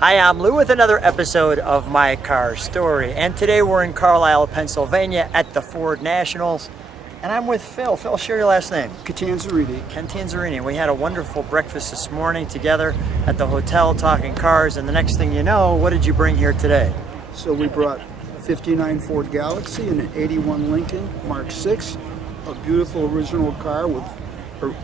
Hi, I'm Lou with another episode of My Car Story, and today we're in Carlisle, Pennsylvania at the Ford Nationals, and I'm with Phil. Phil, share your last name. Catanzarite. Catanzarite. We had a wonderful breakfast this morning together at the hotel talking cars, and the next thing you know, what did you bring here today? So we brought a 59 Ford Galaxy and an 81 Lincoln Mark 6, a beautiful original car with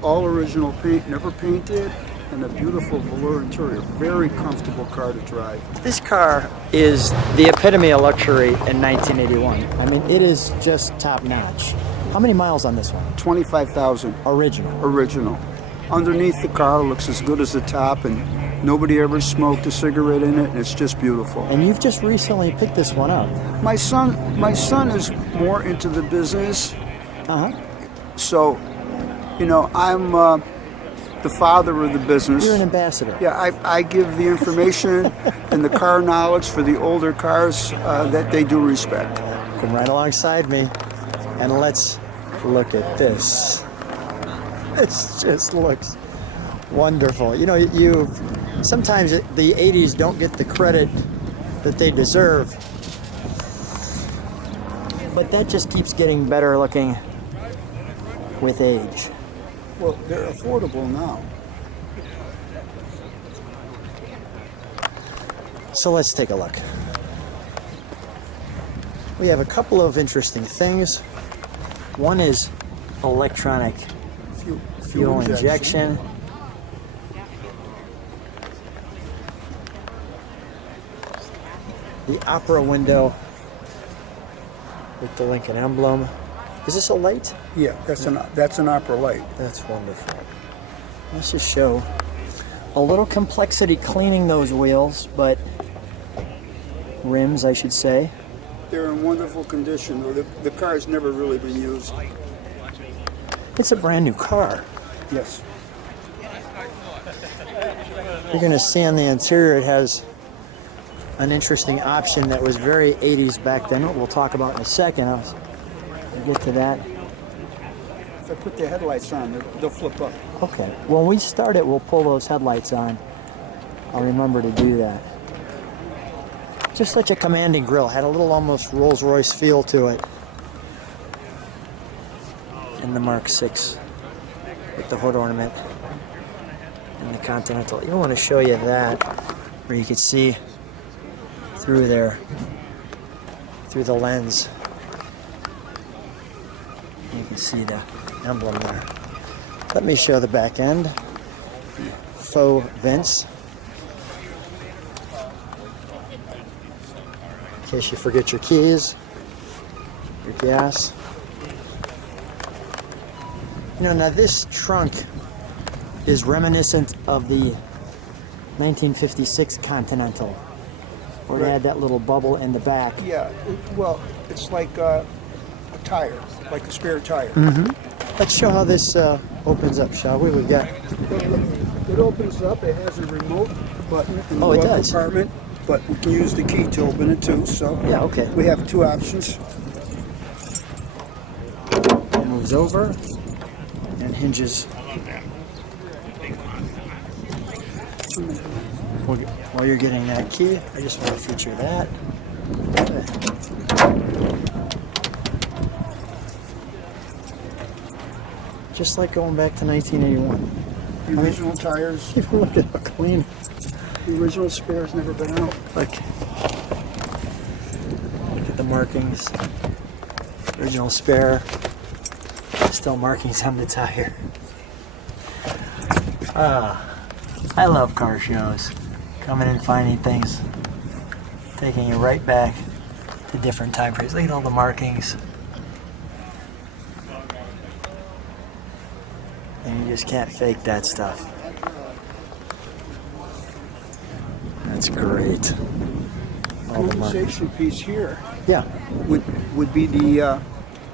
all original paint, never painted, and a beautiful velour interior. Very comfortable car to drive. This car is the epitome of luxury in 1981. I mean, it is just top notch. How many miles on this one? 25,000. Original. Underneath the car looks as good as the top, and nobody ever smoked a cigarette in it, and it's just beautiful. And you've just recently picked this one up. My son is more into the business. So, you know, I'm the father of the business. You're an ambassador. Yeah, I give the information and the car knowledge for the older cars that they do respect. Come right alongside me and let's look at this. This just looks wonderful. You know, sometimes the 80s don't get the credit that they deserve, but that just keeps getting better looking with age. Well, they're affordable now. So let's take a look. We have a couple of interesting things. One is electronic fuel injection. The opera window with the Lincoln emblem. Is this a light? Yeah, that's an opera light. That's wonderful. Let's just show a little complexity cleaning those wheels, but rims, I should say. They're in wonderful condition. The car's never really been used. It's a brand new car. Yes. You're going to see on the interior it has an interesting option that was very 80s back then. We'll talk about in a second. I'll get to that. If I put the headlights on, they'll flip up. Okay. When we start it, we'll pull those headlights on. I'll remember to do that. Just such a commanding grille. Had a little almost Rolls-Royce feel to it. And the Mark 6 with the hood ornament and the Continental. You want to show you that, where you can see through there, through the lens. You can see the emblem there. Let me show the back end. Faux vents. In case you forget your keys, your gas. You know, now this trunk is reminiscent of the 1956 Continental, where they had that little bubble in the back. Yeah, well, it's like a tire, like a spare tire. Let's show how this opens up, shall we? We've got. It opens up. It has a remote button in the Oh, it glove does. compartment, but we can use the key to open it too. So Yeah, okay. we have two options. It moves over and hinges. While you're getting that key, I just want to feature that. Just like going back to 1981. The original tires, Even look at how clean. the original spare's never been out. Look at the markings. Original spare. Still markings on the tire. I love car shows. Coming and finding things. Taking you right back to different time periods. Look at all the markings. And you just can't fake that stuff. That's great. All the markings. Compensation piece here Yeah. would be the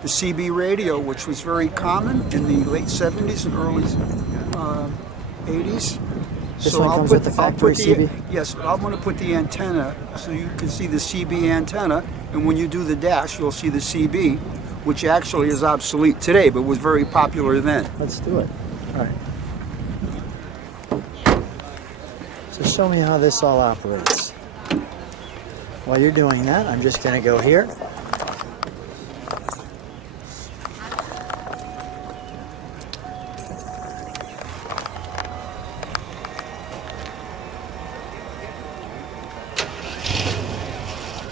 CB radio, which was very common in the late 70s and early 80s. This one comes with the factory CB? Yes, but I'm going to put the antenna so you can see the CB antenna, and when you do the dash, you'll see the CB, which actually is obsolete today, but was very popular then. Let's do it. All right. So show me how this all operates. While you're doing that, I'm just going to go here.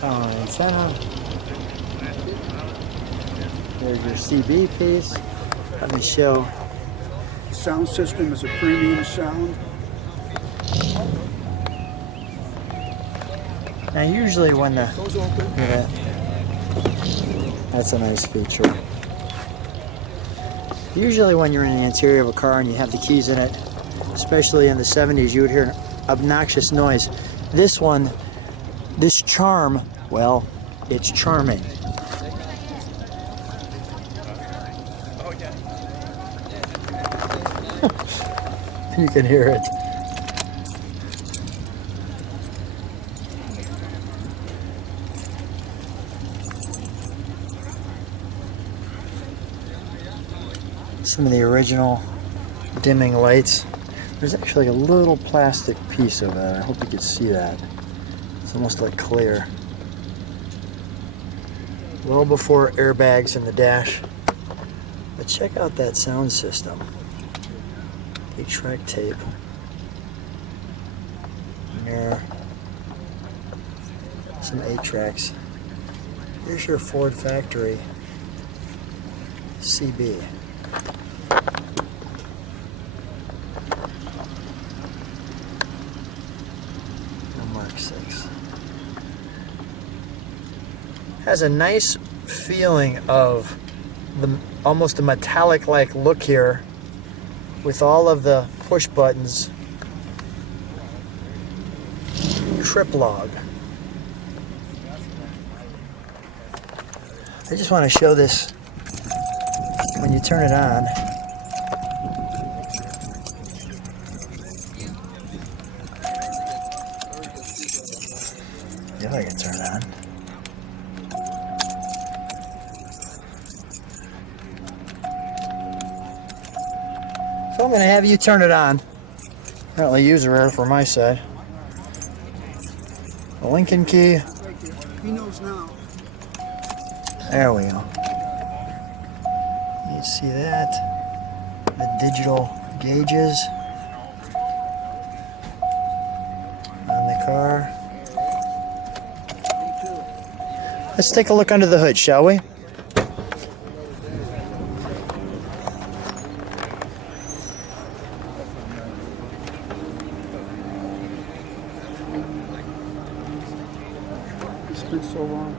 Antenna. There's your CB piece. Let me show. Sound system is a premium sound. Now usually when the Goes open. yeah, that's a nice feature. Usually when you're in the interior of a car and you have the keys in it, especially in the 70s, you would hear an obnoxious noise. This one, this charm, well, it's charming. You can hear it. Some of the original dimming lights. There's actually a little plastic piece of that. I hope you can see that. It's almost like clear. Well before airbags in the dash. But check out that sound system. 8-track tape. Mirror. Some 8-tracks. Here's your Ford factory CB. Mark 6. Has a nice feeling of the almost a metallic-like look here with all of the push buttons. Trip log. I just want to show this when you turn it on. If I can turn it on. So I'm going to have you turn it on. Apparently user error for my side. The Lincoln key. He knows now. There we go. You see that? The digital gauges on the car. Let's take a look under the hood, shall we? It's been so long.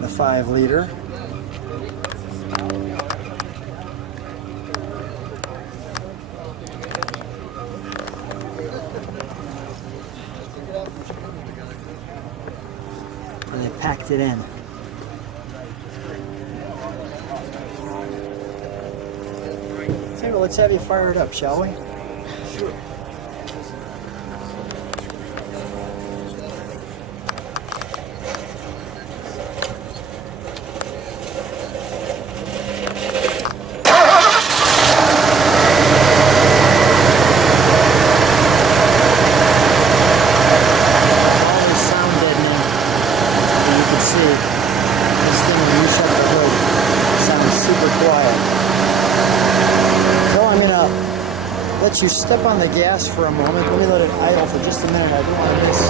The 5-liter. And they packed it in. So let's have you fire it up, shall we? Sure. Let you step on the gas for a moment. Let me let it idle for just a minute. I don't want to miss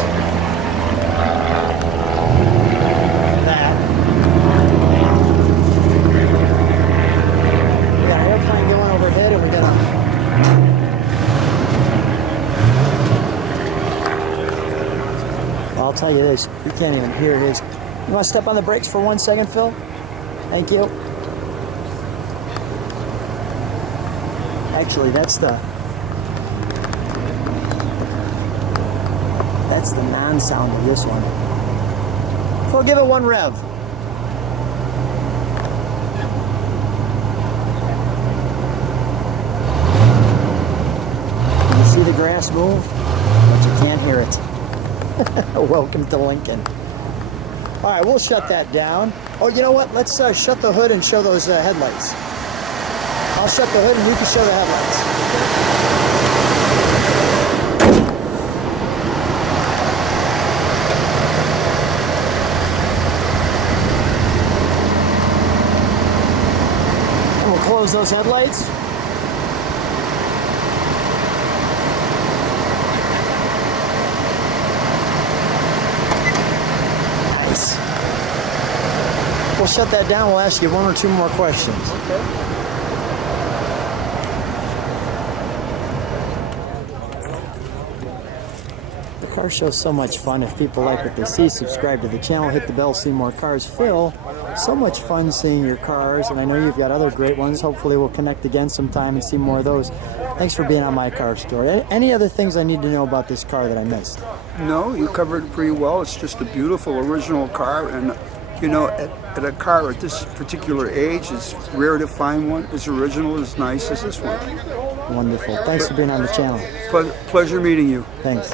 that. We got an airplane going overhead, and we got a... I'll tell you this, you can't even hear his. You want to step on the brakes for 1 second, Phil? Thank you. Actually, that's the non-sound of this one. We'll give it 1 rev. You see the grass move, but you can't hear it. Welcome to Lincoln. All right, we'll shut that down. Oh, you know what? Let's shut the hood and show those headlights. I'll shut the hood and you can show the headlights. We'll close those headlights. Nice. We'll shut that down. We'll ask you one or two more questions. Okay. The car show's so much fun. If people like what they see, subscribe to the channel, hit the bell, see more cars. Phil, so much fun seeing your cars, and I know you've got other great ones. Hopefully we'll connect again sometime and see more of those. Thanks for being on My Car Story. Any other things I need to know about this car that I missed? No, you covered it pretty well. It's just a beautiful original car, and you know, at a car at this particular age, it's rare to find one as original, as nice as this one. Wonderful. Thanks for being on the channel. Pleasure meeting you. Thanks.